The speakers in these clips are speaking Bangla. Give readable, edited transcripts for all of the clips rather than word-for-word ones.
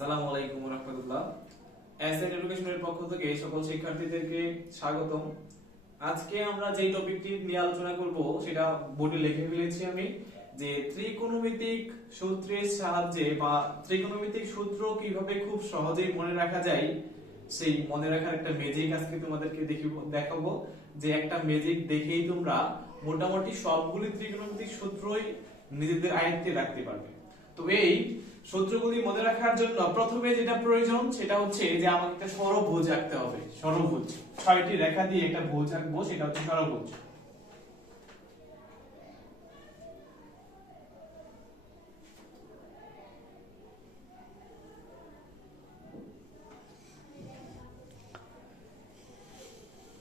আসসালামু আলাইকুম ওয়া রাহমাতুল্লাহ। এসএন এডুকেশনের পক্ষ থেকে সকল শিক্ষার্থীদেরকে স্বাগতম। আজকে আমরা যে টপিকটি নিয়ে আলোচনা করব সেটা বোর্ডে লিখে ফেলেছি আমি, যে ত্রিকোণমিতিক সূত্রের সাহায্যে বা ত্রিকোণমিতিক সূত্র কিভাবে খুব সহজেই মনে রাখা যায় সেই মনে রাখার একটা ম্যাজিক আজকে তোমাদেরকে দেখাবো। যে একটা ম্যাজিক দেখেই তোমরা মোটামুটি সবগুলি ত্রিকোণমিতিক সূত্রই নিজেদের আয়ত্তে রাখতে পারবে। তো এই সূত্রগুলি মনে রাখার জন্য প্রথমে যেটা প্রয়োজন সেটা হচ্ছে যে আমাকে একটা ষড়ভুজ আঁকতে হবে। ষড়ভুজ 6টি রেখা দিয়ে একটা ভুজ আঁকবো, সেটা হচ্ছে ষড়ভুজ।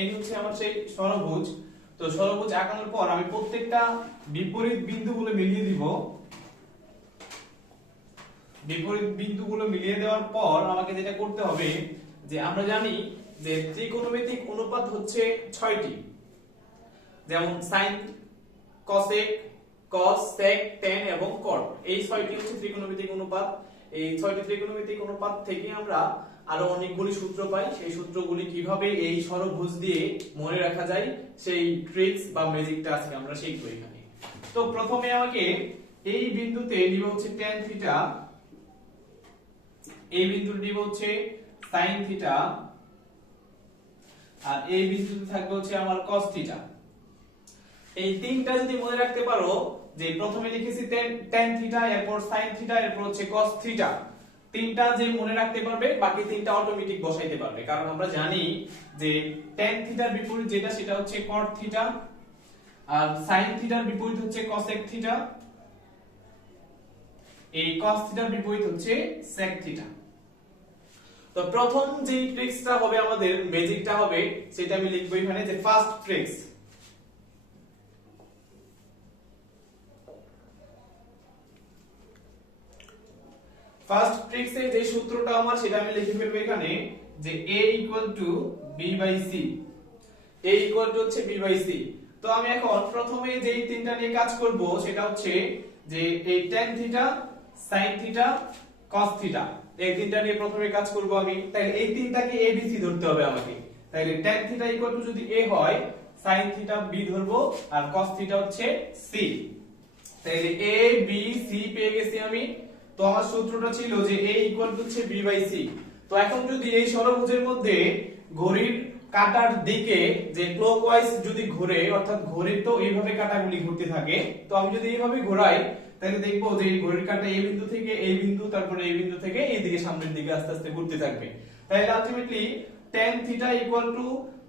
এই হচ্ছে আমার সেই ষড়ভুজ। তো ষড়ভুজ আঁকানোর পর আমি প্রত্যেকটা বিপরীত বিন্দুগুলো মিলিয়ে দিব। বিপরীত বিন্দুগুলো মিলিয়ে দেওয়ার পর আমাকে যেটা করতে হবে, যে আমরা জানি যে ত্রিকোণমিতিক অনুপাত হচ্ছে 6টি, যেমন sin cosec cos sec tan এবং cot। এই 6টি হচ্ছে ত্রিকোণমিতিক অনুপাত। এই 6টি ত্রিকোণমিতিক অনুপাত থেকে আমরা আরো অনেকগুলি সূত্র পাই। সেই সূত্রগুলি কিভাবে এই ষড়ভুজ দিয়ে মনে রাখা যায় সেই ট্রিক্স বা ম্যাজিকটা আজকে আমরা শিখব এখানে। তো প্রথমে আমাকে এই বিন্দুতে নিব হচ্ছে tan থিটা, এই বিন্দুটি নিব হচ্ছে sin থিটা, আর এই বিন্দুতে থাকবে হচ্ছে আমার cos থিটা। এই তিনটা যদি মনে রাখতে পারো, যে প্রথমে লিখেছি tan থিটা, এরপর sin থিটা, এরপর হচ্ছে cos থিটা, তিনটা যে মনে রাখতে পারবে বাকি তিনটা অটোমেটিক বসাইতে পারবে। কারণ আমরা জানি যে tan থিটার বিপরীত যেটা সেটা হচ্ছে cot থিটা, আর sin থিটার বিপরীত হচ্ছে cosec থিটা, এই cos থিটার বিপরীত হচ্ছে sec থিটা। তো প্রথম যে ট্রিক্সটা হবে আমাদের, ম্যাজিকটা হবে, সেটা আমি লিখবো এখানে যে ফার্স্ট ট্রিক্স। ফার্স্ট ট্রিক্সের যে সূত্রটা আমার সেটা আমি লিখে ফেলবো এখানে, যে a b c। a হচ্ছে b c। তো আমি এখন প্রথমে যেই তিনটা নিয়ে কাজ করব সেটা হচ্ছে যে এই tan theta, sin theta, cos theta, এই তিনটা নিয়ে প্রথমে কাজ করব আমি। তাহলে এই তিনটাকে a b c ধরতে হবে আমাকে। তাহলে tan থিটা যদি a হয়, sin থিটা b ধরবো, আর cos থিটা হচ্ছে c। তাহলে a b c পেয়ে গেছি আমি। তো আমার সূত্রটা ছিল যে a হচ্ছে b c। তো এখন যদি এই ষড়ভুজের মধ্যে ঘড়ির কাঁটার দিকে যে ক্লকওয়াইজ যদি ঘুরে, অর্থাৎ ঘড়ির তো এইভাবে কাঁটাগুলি ঘুরতে থাকে, তো আমি যদি এইভাবে ঘোরাই তাহলে দেখবো যে এই ঘড়ির কাঁটা এই বিন্দু থেকে এই বিন্দু, তারপরে এই বিন্দু থেকে এই দিকে সামনের দিকে আস্তে আস্তে ঘুরতে থাকবে। তাহলে ultimately tan theta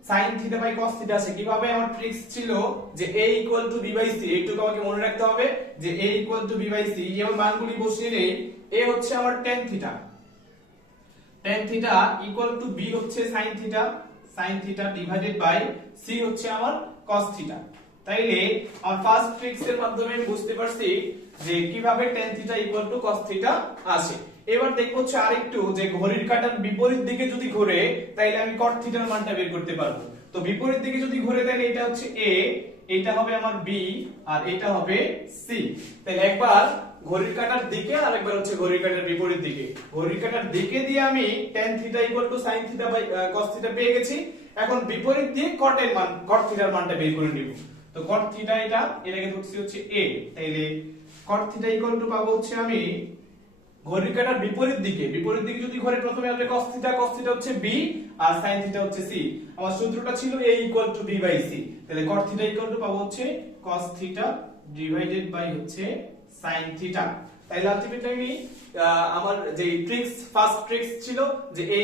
sin theta by cos theta আছে। কিভাবে? আমার ট্রিক্স ছিল যে a b c। এইটুকু আমাকে মনে রাখতে হবে যে a b c। এবার মানগুলি বসিয়ে নেই। a হচ্ছে আমার tan theta, tan theta b হচ্ছে sin theta divided by c হচ্ছে আমার cos থিটা। তাইলে আমার ফার্স্ট ট্রিক্স এর মাধ্যমে বুঝতে পারছি যে কিভাবে tan থিটা cos থিটা আসে। এবার দেখব হচ্ছে আরেকটু, যে ঘড়ির কাঁটার বিপরীত দিকে যদি ঘোরে তাহলে আমি cot থিটার মানটা বের করতে পারবো। তো বিপরীত দিকে যদি ঘোরে তাহলে এটা হচ্ছে a, এটা হবে আমার b, আর এটা হবে c। তাহলে একবার ঘড়ির কাঁটার দিকে আর একবার হচ্ছে ঘড়ির কাঁটার বিপরীত দিকে। ঘড়ির কাঁটার দিকে দিয়ে আমি tan theta sin theta by cos theta পেয়ে গেছি। এখন বিপরীত দিয়ে cot থিটার মানটা বের করে নিব। তো cot থিটা এটাকে ধরছি হচ্ছে a। তাইলে cot থিটা পাবো হচ্ছে আমি ঘড়ির কাঁটার বিপরীত দিকে যদি ঘোরে প্রথমে আসবে cos থিটা হচ্ছে b, আর sin থিটা হচ্ছে c। আমার সূত্রটা ছিল a b c। তাহলে cot থিটা পাবো হচ্ছে cos থিটা ডিভাইডেড বাই হচ্ছে sin থিটা। তাহলে আলটিমেটলি আমি আমার যে ফার্স্ট ট্রিক্স ছিল যে a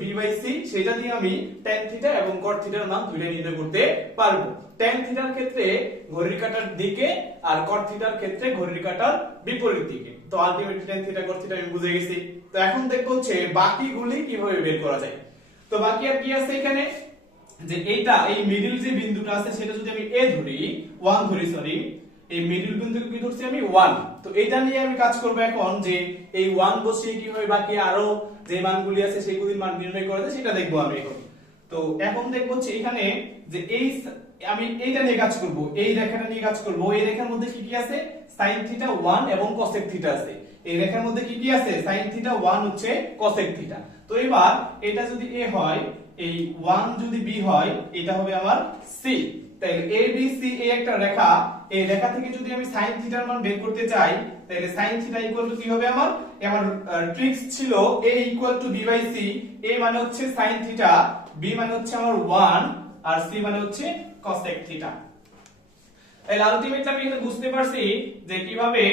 b c, সেটা দিয়ে আমি tan থিটা এবং cot থিটার মান দুইটা নির্ণয় করতে পারবো। tan থিটার ক্ষেত্রে ঘড়ির কাঁটার দিকে, আর cot থিটার ক্ষেত্রে ঘড়ির কাঁটার বিপরীত দিকে। তো ultimately tan theta cot theta আমি বুঝে গেছি। তো এখন দেখবো হচ্ছে বাকিগুলি কিভাবে বের করা যায়। তো বাকি আর কি আছে এখানে, যে এই মিডল যে বিন্দুটা আছে সেটা যদি আমি a ধরি, 1 ধরি, সরি, এই মিডল বিন্দুকে কি ধরছি আমি 1। তো এটা নিয়ে আমি কাজ করব এখন, যে এই 1 বসিয়ে কিভাবে বাকি আরো যে মানগুলি আছে সেগুলির মান নির্ণয় করা যায় সেটা দেখবো আমি এখন। তো এখন দেখবো হচ্ছে এখানে যে আমি এইটা নিয়ে কাজ করব, এই রেখাটা নিয়ে কাজ করব। এই রেখার মধ্যে কি কি আছে? sin থিটা 1 এবং cosec থিটা আছে। এই রেখার মধ্যে কি কি আছে sin থিটা 1 হচ্ছে cosec থিটা। তো এবার এটা যদি a হয়, এই 1 যদি b হয়, এটা হবে আমার c। তাহলে a b c এই একটা রেখা, এই রেখা থেকে যদি আমি sin থিটার মান বের করতে চাই, তাহলে sin থিটা ইকুয়াল টু কি হবে আমার ট্রিক্স ছিল a equal to b by c। a মানে হচ্ছে sin থিটা, b মানে হচ্ছে আমার 1 আর c মানে হচ্ছে cosec থিটা। তাহলে আলটিমেটলি আমি এখানে বুঝতে পারছি যে কিভাবে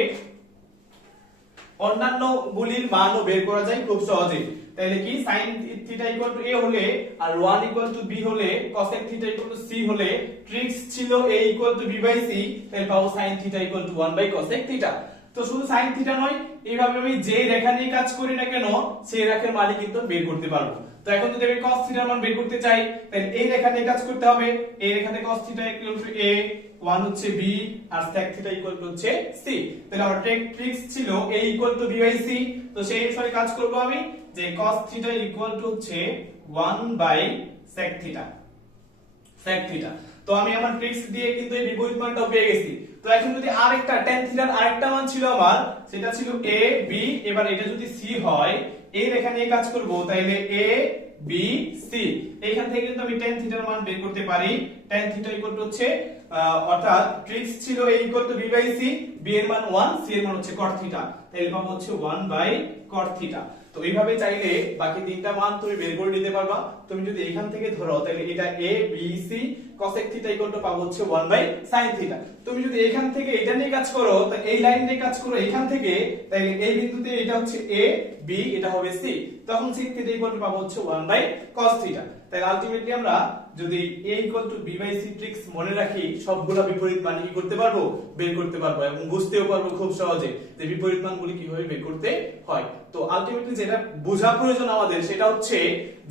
অন্যান্য গুলির মানও বের করা যায় খুব সহজে। তাহলে কি sin theta equal to a হলে আর 1 ইকুয়াল টু b হলে, cosec theta equal to c হলে ট্রিক্স ছিল a equal to b by c, তাহলে পাবো sin theta equal to 1 by cosec theta. তো শুধু sin থিটা নয়, এইভাবে আমি যে রেখা নিয়ে কাজ করি না কেন সেই রেখার মানই কিন্তু বের করতে পারবো। তো এখন যদি আমি cos থিটার মান বের করতে চাই, তাহলে এই রেখা নিয়ে কাজ করতে হবে। এই রেখাতে cos theta equal to a, 1 হচ্ছে b আর sec থিটা ইকুয়াল টু হচ্ছে c। তাহলে আমার ট্রিক্স ছিল a equal to b by c। তো সেই অনুসারে কাজ করব আমি, যে cos থিটা ইকুয়াল টু হচ্ছে 1 by sec theta, sec theta. তো আমি আমার ট্রিক্স দিয়ে কিন্তু এই বিপরীত মানটাও পেয়ে গেছি। তো এখন যদি আরেকটা tan থিটার আরেকটা মান ছিল আমার, সেটা ছিল a b, এবার এটা যদি c হয়, এই রেখা নিয়ে কাজ করব, তাহলে a b c। এইখান থেকে কিন্তু আমি tan থিটার মান বের করতে পারি। tan থিটা ইকুয়াল টু হচ্ছে অর্থাৎ ট্রিক্স ছিল a equal to b by c, b এর মান 1, c এর মান হচ্ছে cot থিটা, তাহলে পাবো হচ্ছে 1 বাই cot থিটা। তো এইভাবে চাইলে বাকি তিনটা মান তুমি বের করে নিতে পারবা। তুমি যদি এখান থেকে ধরো, তাহলে এটা a b c cosec theta equal two পাবো হচ্ছে 1 বাই sin থিটা। তুমি যদি এখান থেকে এটা নিয়ে কাজ করো, তো এই লাইন নিয়ে কাজ করো এখান থেকে, তাহলে এই বিন্দুতে এটা হচ্ছে a b, এটা হবে c, তখন sec থিটা ইকুয়াল টু পাবো হচ্ছে 1 বাই cos থিটা। তাহলে আলটিমেটলি আমরা যদি a equal to b by c tricks মনে রাখি, সবগুলা বিপরীত মান কি করতে পারবো, বের করতে পারবো এবং বুঝতেও পারবো খুব সহজে যে বিপরীত মানগুলি কিভাবে বের করতে হয়। তো আলটিমেটলি যেটা বোঝা প্রয়োজন আমাদের, সেটা হচ্ছে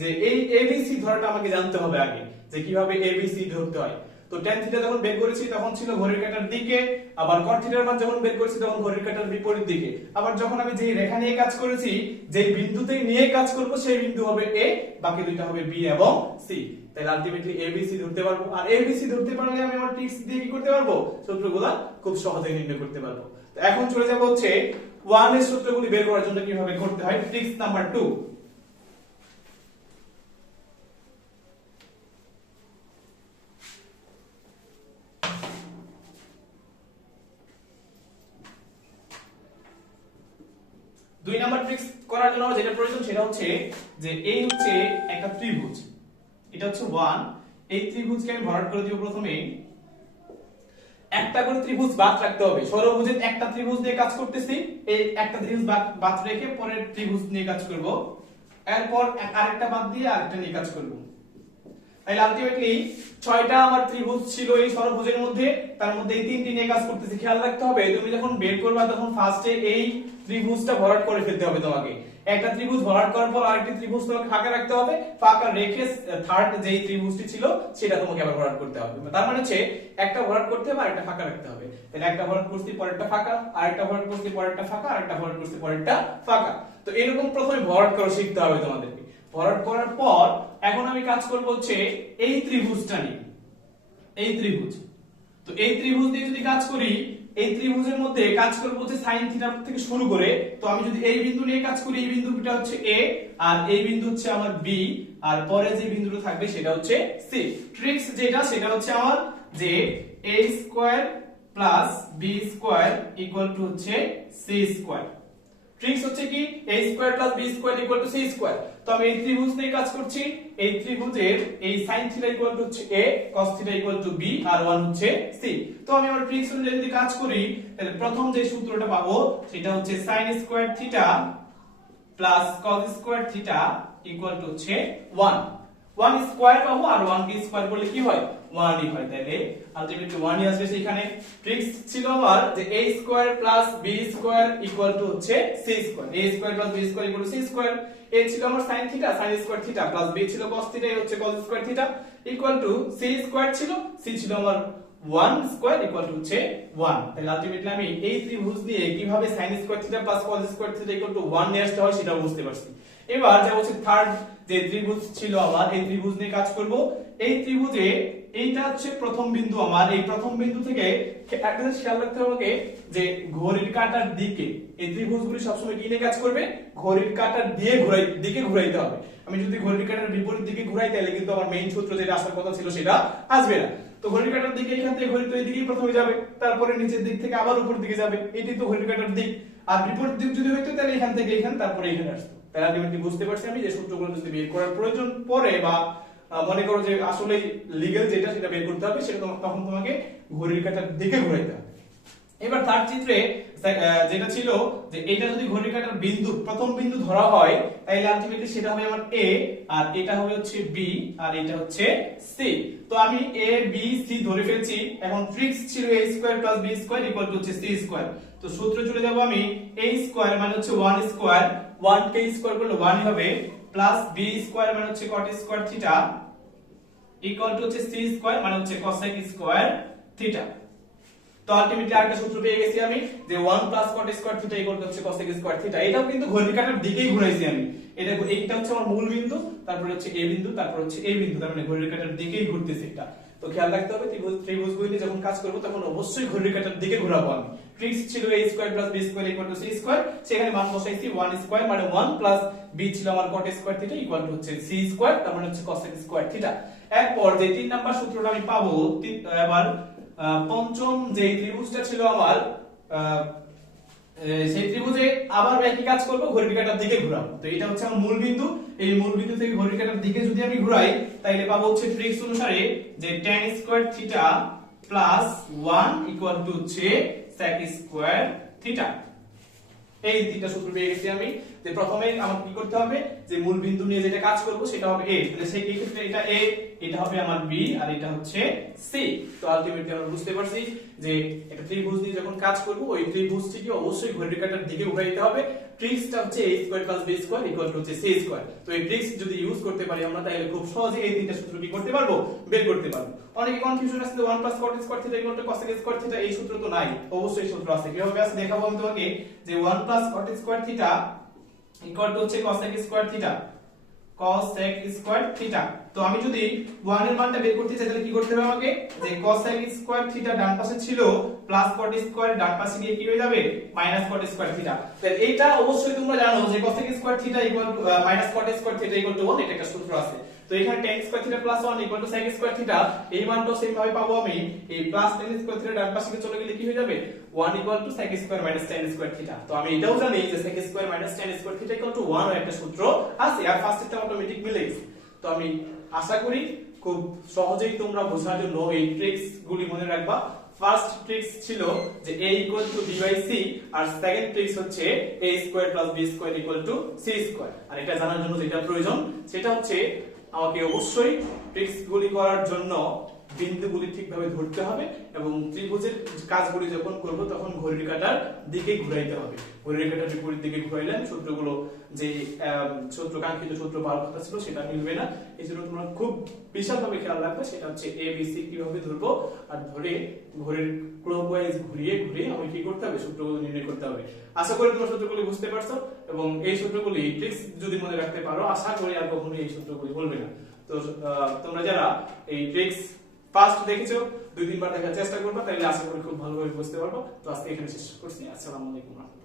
যে এই abc ধরাটা আমাকে জানতে হবে আগে, যে কিভাবে abc ধরতে হয়। তো tan থিটা যখন বের করেছি তখন ছিল ঘড়ির কাঁটার দিকে, আবার cot থিটার মান যখন বের করেছি তখন ঘড়ির কাঁটার বিপরীত দিকে। আবার যখন আমি যেই রেখা নিয়ে কাজ করেছি, যেই বিন্দুতে নিয়ে কাজ করব সেই বিন্দু হবে a, বাকি দুইটা হবে b এবং c। তাহলে আলটিমেটলি abc ধরতে পারবো। আর abc ধরতে পারলে আমি আমার ট্রিক্স দিয়ে কি করতে পারবো, সূত্রগুলো খুব সহজে নির্ণয় করতে পারবো। তো এখন চলে যাব হচ্ছে 1 এর সূত্রগুলি বের করার জন্য কিভাবে করতে হয়, ট্রিক্স নাম্বার 2। দুই নাম্বার ট্রিক্স করার জন্য যেটা প্রয়োজন সেটা হচ্ছে যে এই হচ্ছে একটা ত্রিভুজ, এটা হচ্ছে 1, এই ত্রিভুজকে আমি ভরাট করে দিব। প্রথমে একটা করে ত্রিভুজ বাদ রাখতে হবে। ষড়ভুজের একটা ত্রিভুজ দিয়ে কাজ করতেছি, এই একটা ত্রিভুজ বাদ রেখে পরের ত্রিভুজ নিয়ে কাজ করব, এরপর আরেকটা বাদ দিয়ে আরেকটা নিয়ে কাজ করব। তাহলে আলটিমেটলি 6টা আমার ত্রিভুজ ছিল এই ষড়ভুজের মধ্যে, তার মধ্যে এই তিনটি নিয়ে কাজ করতেছি। খেয়াল রাখতে হবে, তুমি যখন বের করবা তখন ফার্স্টে এই ত্রিভুজটা ভরাট করে ফেলতে হবে তোমাকে। একটা ত্রিভুজ ভরাট করার পর আরেকটি ত্রিভুজ তোমাকে ফাঁকা রাখতে হবে, ফাঁকা রেখে থার্ড যেই ত্রিভুজটি ছিল সেটা তোমাকে আবার ভরাট করতে হবে। তার মানে হচ্ছে একটা ভরাট করতে হবে আর একটা ফাঁকা রাখতে হবে। তাহলে একটা ভরাট করছি পরেরটা ফাঁকা, আরেকটা ভরাট করছি পরেরটা ফাঁকা, আরেকটা ভরাট করছি পরেরটা ফাঁকা। তো এরকম প্রথমে ভরাট করা শিখতে হবে তোমাদেরকে। ভরাট করার পর এখন আমি কাজ করব হচ্ছে এই ত্রিভুজটা নিয়ে, এই ত্রিভুজ। তো এই ত্রিভুজ দিয়ে যদি কাজ করি, এই ত্রিভুজের মধ্যে কাজ করব হচ্ছে sin থিটা থেকে শুরু করে। তো আমি যদি এই বিন্দু নিয়ে কাজ করি, এই বিন্দুটা হচ্ছে a আর এই বিন্দু হচ্ছে আমার b, আর পরে যে বিন্দুটা থাকবে সেটা হচ্ছে c। ট্রিক্স যেটা সেটা হচ্ছে আমার যে a square plus b square equal to হচ্ছে c স্কয়ার। ট্রিক্স হচ্ছে কি a square plus b square equal to c square. তো আমি এই ত্রিভুজ নিয়ে কাজ করছি, এই ত্রিভুজের এই sin থিটা ইকুয়াল টু হচ্ছে a, cos theta equal to b আর 1 হচ্ছে c। তো আমি আমার ট্রিক্স অনুযায়ী যদি কাজ করি, তাহলে প্রথম যে সূত্রটা পাবো সেটা হচ্ছে sin square theta plus cos square theta equal to হচ্ছে 1। 1 স্কয়ার পাবো আর 1 কে স্কয়ার করলে কি হয়, 1 ই হয়। তাহলে আলটিমেটলি 1 ই আসবে সেখানে। ট্রিক্স ছিল আমার যে a square plus b square equal to হচ্ছে c square. a square plus b square equal to c square. a ছিল আমার sin theta, sin square theta plus b ছিল cos থিটা, এই হচ্ছে cos square theta equal to c square ছিল, c ছিল আমার 1 স্কয়ার ইকুয়াল টু হচ্ছে 1। তাহলে আলটিমেটলি আমি এই ত্রিভুজ দিয়ে কিভাবে sin square theta plus cos square theta equal to 1 নিয়ে আসতে হয় সেটা বুঝতে পারছি। এবার যা হচ্ছে থার্ড যে ত্রিভুজ ছিল আমার, এই ত্রিভুজ নিয়ে কাজ করব। এই ত্রিভুজে এইটা হচ্ছে প্রথম বিন্দু আমার, এই প্রথম বিন্দু থেকে একটা জিনিস খেয়াল রাখতে হবে আমাকে, যে ঘড়ির কাঁটার দিকে এই ত্রিভুজগুলি সবসময় কি নিয়ে কাজ করবে, ঘড়ির কাঁটার দিকে ঘুরাইতে হবে। আমি যদি ঘড়ির কাঁটার বিপরীত দিকে ঘুরাই তাহলে কিন্তু আমার মেইন সূত্র যেটা আসার কথা ছিল সেটা আসবে না। তো ঘড়ির কাঁটার দিকে এখান থেকে ঘড়ি তো এই দিকেই প্রথমে যাবে, তারপরে নিচের দিক থেকে আবার উপর দিকে যাবে, এটাই তো ঘড়ির কাঁটার দিক। আর বিপরীত দিক যদি হইতো তাহলে এখান থেকে এখানে তারপরে এখানে আসতো। তাহলে আলটিমেটলি বুঝতে পারছি আমি যে সূত্রগুলো যদি বের করার প্রয়োজন পড়ে বা মনে করো যে আসলে লিগ্যাল যেটা সেটা বের করতে হবে, সেটা তখন তোমাকে ঘড়ির কাঁটার দিকে ঘোরাইতে হবে। এবার থার্ড চিত্রে যেটা ছিল যে এটা যদি ঘড়ির কাঁটার বিন্দু প্রথম বিন্দু ধরা হয় তাহলে আলটিমেটলি সেটা হবে আমার a, আর এটা হবে হচ্ছে b, আর এটা হচ্ছে c। তো আমি a b c ধরে ফেলছি। এখন ট্রিক্স ছিল a square plus b square equal to হচ্ছে c স্কয়ার। তো সূত্রে চলে যাব আমি, a স্কয়ার মানে হচ্ছে 1 স্কয়ার, 1 কে স্কয়ার করলে 1 হবে, প্লাস b স্কয়ার মানে হচ্ছে cot square theta equal to হচ্ছে c স্কয়ার মানে হচ্ছে cosec স্কয়ার থিটা। তো আলটিমেটলি আরেকটা সূত্র পেয়ে গেছি আমি, যে 1 plus cot square theta equal to হচ্ছে cosec স্কয়ার থিটা। এটাও কিন্তু ঘড়ির কাঁটার দিকেই ঘুরাইছি আমি। এইটা হচ্ছে আমার মূল বিন্দু, তারপর হচ্ছে a বিন্দু, তারপর হচ্ছে a বিন্দু, তার মানে ঘড়ির কাঁটার দিকেই ঘুরতেছে এটা। তো খেয়াল রাখতে হবে ত্রিভুজগুলি যখন কাজ করব তখন অবশ্যই ঘড়ির কাঁটার দিকে ঘোরাবো আমি। ট্রিক্স ছিল a square plus b square equal to c square, সেখানে মান বসাইছি 1 স্কয়ার মানে 1 প্লাস b ছিল আমার cot square theta equal to হচ্ছে c স্কয়ার, তার মানে হচ্ছে cosec স্কয়ার থিটা। এরপর যে 3 নাম্বার সূত্রটা আমি পাবো, এবার পঞ্চম যে ত্রিভুজটা ছিল আমার, সেই ত্রিভুজে আবার একই কাজ করব, ঘড়ির কাঁটার দিকে ঘোরাবো। তো এটা হচ্ছে আমার মূল বিন্দু, এই মূল বিন্দু থেকে ঘড়ির কাঁটার দিকে যদি আমি ঘুরাই তাহলে পাবো হচ্ছে ট্রিক্স অনুসারে যে tan square theta plus 1 equal to হচ্ছে sec স্কয়ার থিটা। এই তিনটা সূত্র পেয়ে গেছি আমি। যে প্রথমে আমাকে কি করতে হবে, যে মূল বিন্দু নিয়ে যেটা কাজ করব সেটা হবে a, তাহলে সেই ক্ষেত্রে এটা a, এটা হবে আমার b, আর এটা হচ্ছে c। তো আলটিমেটলি আমরা বুঝতে পারছি যে একটা ত্রিভুজ নিয়ে যখন কাজ করব ওই ত্রিভুজটিকে অবশ্যই ঘড়ির কাঁটার দিকে ঘোরাইতে হবে। ট্রিক্সটা হচ্ছে a square plus b square equal to হচ্ছে c স্কয়ার। তো এই ট্রিক্স যদি ইউজ করতে পারি আমরা তাহলে খুব সহজেই এই তিনটা সূত্র কি করতে পারবো, বের করতে পারবো। অনেকে কনফিউশন আছে যে 1 plus cot square theta equal two cosec square theta, এই সূত্র তো নাই। অবশ্যই সূত্র আছে, কিভাবে আছে দেখাবো আমি তোমাকে। যে 1 plus cot square theta equal to হচ্ছে cosec square theta, cosec square theta. তো আমি যদি 1 এর মানটা বের করতে চাই তাহলে কি করতে হবে আমাকে, যে cosec স্কয়ার থিটা ডান পাশে ছিল, প্লাস cot স্কয়ার ডান পাশে গিয়ে কি হয়ে যাবে, মাইনাস cot স্কয়ার থিটা। তাহলে এটা অবশ্যই তোমরা জানো যে cosec square theta equal two minus cot square theta equal to 1, এটা একটা সূত্র আছে। তো এখানে tan square theta plus 1 equal two sec square theta, এই মানটাও সেম ভাবে পাবো আমি। এই প্লাস tan স্কয়ার থিটা ডান পাশে চলে গেলে কি হয়ে যাবে, 1 equal two sec square minus tan square theta. তো আমি এটাও জানি যে sec square minus tan square theta equal to 1 এর একটা সূত্র আছে, আর ফার্স্টটা অটোমেটিক মিলে গেছে। তো আমি আশা করি খুব সহজেই তোমরা বোঝার জন্য এই ট্রিক্স গুলি মনে রাখবা। ফার্স্ট ট্রিক্স ছিল যে a equal to b by c, আর সেকেন্ড ট্রিক্স হচ্ছে a square plus b square equal to c square. আর এটা জানার জন্য যেটা প্রয়োজন সেটা হচ্ছে আমাকে অবশ্যই ট্রিক্স গুলি করার জন্য বিন্দুগুলি ঠিকভাবে ধরতে হবে, এবং ত্রিভুজের কাজগুলি যখন করব তখন ঘড়ির কাঁটার দিকে ঘুরাইতে হবে। ঘড়ির কাঁটার বিপরীত দিকে ঘুরাইলে সূত্রগুলো যে সূত্র কাঙ্ক্ষিত সূত্র পাওয়ার কথা ছিল সেটা মিলবে না। এই জন্য তোমরা খুব বিশালভাবে খেয়াল রাখবে, সেটা হচ্ছে a b c কিভাবে ধরবো, আর ধরে ঘড়ির ক্লকওয়াইজ ঘুরিয়ে ঘুরিয়ে আমি কি করতে হবে, সূত্রগুলো নির্ণয় করতে হবে। আশা করি তোমরা সূত্রগুলি বুঝতে পারছো, এবং এই সূত্রগুলি ট্রিক্স যদি মনে রাখতে পারো আশা করি আর কখনোই এই সূত্রগুলি বলবে না। তো তোমরা যারা এই ট্রিক্স ফার্স্ট দেখেছো 2-3 বার দেখার চেষ্টা করবা, তাহলে আশা করি খুব ভালোভাবে বুঝতে পারবো। তো আজকে এখানে শেষ করছি। আসসালামু আলাইকুম।